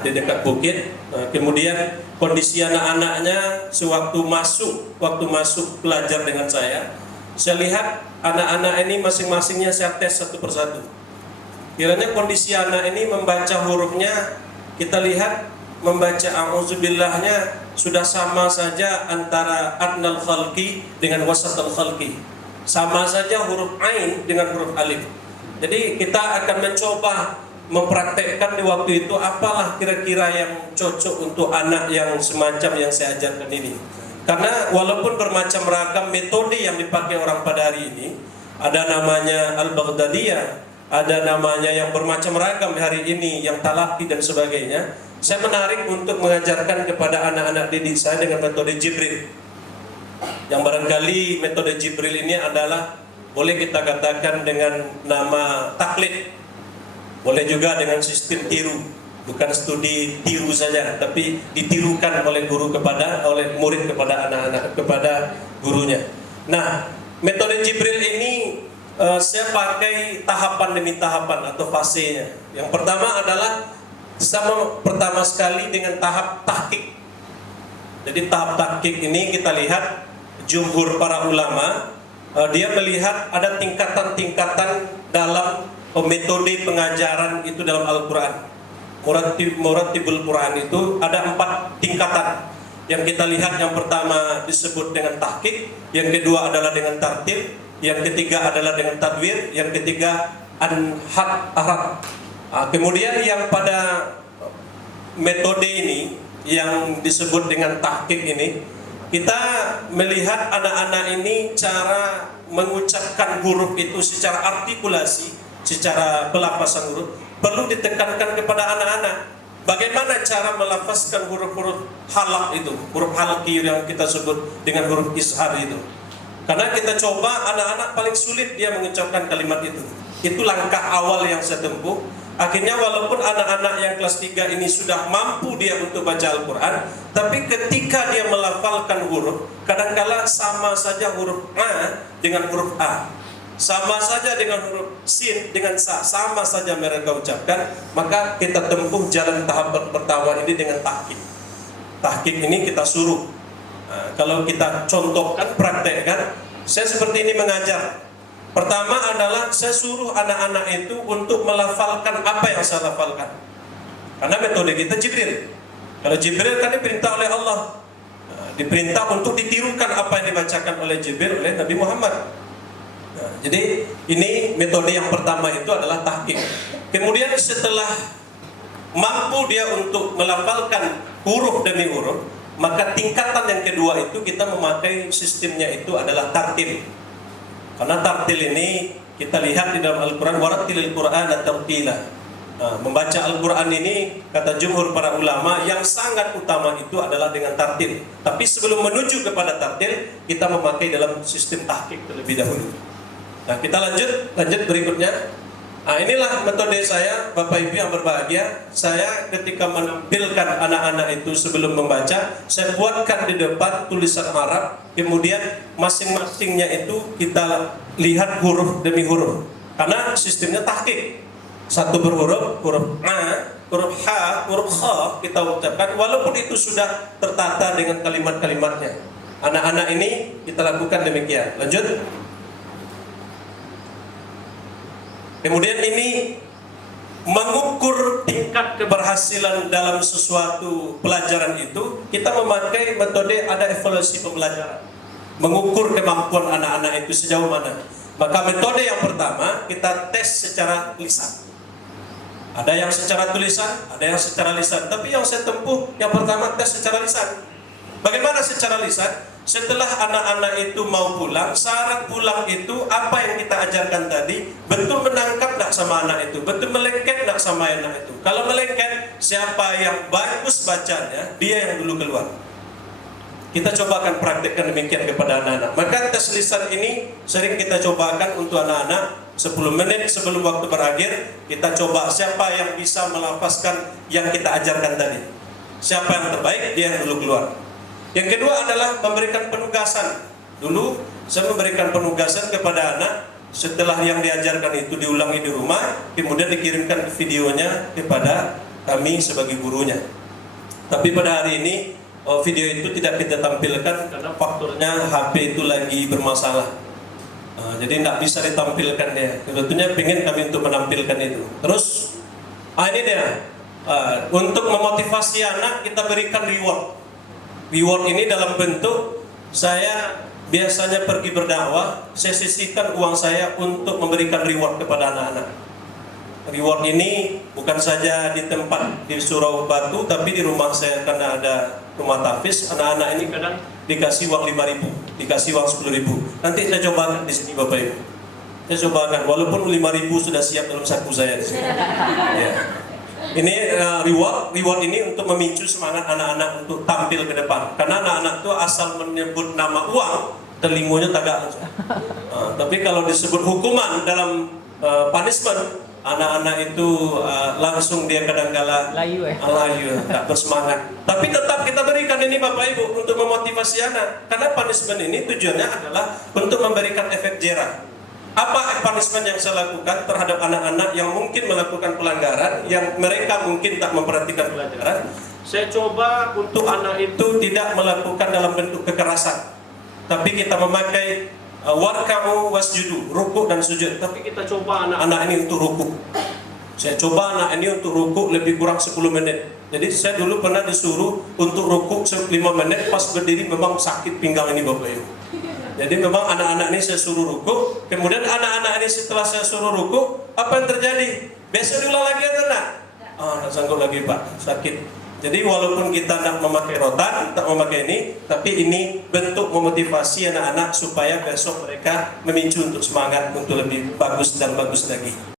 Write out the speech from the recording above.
di dekat bukit. Kemudian kondisi anak-anaknya sewaktu masuk belajar dengan saya lihat anak-anak ini masing-masingnya saya tes satu persatu. Kiranya kondisi anak ini membaca hurufnya, kita lihat membaca a'udzubillahnya sudah sama saja antara adnal khalqi dengan wasatul khalqi. Sama saja huruf ain dengan huruf alif. Jadi kita akan mencoba mempraktekkan di waktu itu apalah kira-kira yang cocok untuk anak yang semacam yang saya ajarkan ini. Karena walaupun bermacam ragam metode yang dipakai orang pada hari ini, ada namanya Al-Baghdadiyah, ada namanya yang bermacam ragam hari ini, yang talaqi dan sebagainya. Saya menarik untuk mengajarkan kepada anak-anak didik saya dengan metode Jibril. Yang barangkali metode Jibril ini adalah boleh kita katakan dengan nama taklid, boleh juga dengan sistem tiru, bukan studi tiru saja, tapi ditirukan oleh guru oleh murid kepada anak-anak, kepada gurunya. Nah, metode Jibril ini saya pakai tahapan demi tahapan atau fasenya. Yang pertama adalah pertama sekali dengan tahap tahqiq. Jadi tahap tahqiq ini kita lihat jumhur para ulama, dia melihat ada tingkatan-tingkatan dalam metode pengajaran itu dalam Al-Quran. Muratibul Quran itu ada 4 tingkatan. Yang kita lihat, yang pertama disebut dengan tahqiq, yang kedua adalah dengan tartil, yang ketiga adalah dengan tadwir, yang ketiga anhat arab. Kemudian yang pada metode ini yang disebut dengan tahqiq ini, kita melihat anak-anak ini cara mengucapkan huruf itu secara artikulasi, secara pelafasan huruf perlu ditekankan kepada anak-anak. Bagaimana cara melafazkan huruf-huruf halak itu, huruf halqi yang kita sebut dengan huruf ishar itu. Karena kita coba, anak-anak paling sulit dia mengucapkan kalimat itu. Itu langkah awal yang saya tempuh. Akhirnya walaupun anak-anak yang kelas 3 ini sudah mampu dia untuk baca Al-Quran, tapi ketika dia melafalkan huruf, kadangkala sama saja huruf A dengan huruf A, sama saja dengan huruf sin dengan sa, sama saja mereka ucapkan. Maka kita tempuh jalan tahap pertama ini dengan tahqiq. Tahqiq ini kita suruh, kalau kita contohkan, praktekkan, saya seperti ini mengajar. Pertama adalah saya suruh anak-anak itu untuk melafalkan apa yang saya lafalkan. Karena metode kita Jibril. Kalau Jibril kan diperintah oleh Allah, diperintah untuk ditirukan apa yang dibacakan oleh Jibril oleh Nabi Muhammad. Jadi ini metode yang pertama itu adalah tahqiq. Kemudian setelah mampu dia untuk melafalkan huruf demi huruf, maka tingkatan yang kedua itu kita memakai sistemnya itu adalah tartil. Karena tartil ini kita lihat di dalam Al-Quran, warattilil Qur'ana tartila. Membaca Al-Quran ini, kata jumhur para ulama, yang sangat utama itu adalah dengan tartil. Tapi sebelum menuju kepada tartil, kita memakai dalam sistem tahqiq terlebih dahulu. Nah, kita lanjut berikutnya. Nah, inilah metode saya, Bapak Ibu yang berbahagia. Saya ketika menampilkan anak-anak itu sebelum membaca, saya buatkan di depan tulisan Arab. Kemudian masing-masingnya itu kita lihat huruf demi huruf. Karena sistemnya tahqiq. Satu berhuruf, huruf A, huruf H, huruf Kha kita ucapkan, walaupun itu sudah tertata dengan kalimat-kalimatnya. Anak-anak ini kita lakukan demikian. Lanjut. Kemudian ini mengukur tingkat keberhasilan dalam sesuatu pelajaran itu, kita memakai metode ada evaluasi pembelajaran. Mengukur kemampuan anak-anak itu sejauh mana. Maka metode yang pertama kita tes secara lisan. Ada yang secara tulisan, ada yang secara lisan. Tapi yang saya tempuh yang pertama tes secara lisan. Bagaimana secara lisan? Setelah anak-anak itu mau pulang, syarat pulang itu apa yang kita ajarkan tadi betul menangkap tak sama anak itu, betul melengket tak sama anak itu. Kalau melengket, siapa yang bagus bacanya, dia yang dulu keluar. Kita cobakan praktekkan demikian kepada anak-anak. Maka tes lisan ini sering kita cobakan untuk anak-anak. 10 menit sebelum waktu berakhir, kita coba siapa yang bisa melafazkan yang kita ajarkan tadi. Siapa yang terbaik, dia yang dulu keluar. Yang kedua adalah memberikan penugasan. Dulu saya memberikan penugasan kepada anak, setelah yang diajarkan itu diulangi di rumah, kemudian dikirimkan videonya kepada kami sebagai gurunya. Tapi pada hari ini video itu tidak kita tampilkan karena faktornya HP itu lagi bermasalah. Jadi tidak bisa ditampilkan dia. Sebetulnya pengen kami untuk menampilkan itu. Terus ini dia, untuk memotivasi anak kita berikan reward. Reward ini dalam bentuk saya biasanya pergi berdakwah, saya sisihkan uang saya untuk memberikan reward kepada anak-anak. Reward ini bukan saja di tempat di Surau Batu, tapi di rumah saya karena ada rumah tahfiz. Anak-anak ini kadang dikasih uang 5.000, dikasih uang 10.000. Nanti saya cobakan di sini Bapak Ibu. Saya cobakan, walaupun 5.000 sudah siap dalam saku saya di sini. Ya. Ini reward ini untuk memicu semangat anak-anak untuk tampil ke depan. Karena anak-anak itu asal menyebut nama uang, telingonya tagak. Tapi kalau disebut hukuman dalam punishment, anak-anak itu langsung dia kadang-kala layu, tak bersemangat. Tapi tetap kita berikan ini Bapak Ibu untuk memotivasi anak. Karena punishment ini tujuannya adalah untuk memberikan efek jerah. Apa punishment yang saya lakukan terhadap anak-anak yang mungkin melakukan pelanggaran, yang mereka mungkin tak memperhatikan pelajaran? Saya coba untuk anak itu tidak melakukan dalam bentuk kekerasan, tapi kita memakai warka'u wasjudu, rukuk dan sujud. Tapi kita coba anak-anak ini untuk rukuk. Saya coba anak ini untuk rukuk lebih kurang 10 menit. Jadi saya dulu pernah disuruh untuk rukuk 5 menit, pas berdiri memang sakit pinggang ini Bapak Ibu. Jadi memang anak-anak ini saya suruh rukuk, kemudian anak-anak ini setelah saya suruh rukuk, apa yang terjadi? Besok diulang lagi atau enggak? Tak sanggup lagi Pak, sakit. Jadi walaupun kita tidak memakai rotan, tak memakai ini, tapi ini bentuk memotivasi anak-anak supaya besok mereka memicu untuk semangat untuk lebih bagus dan bagus lagi.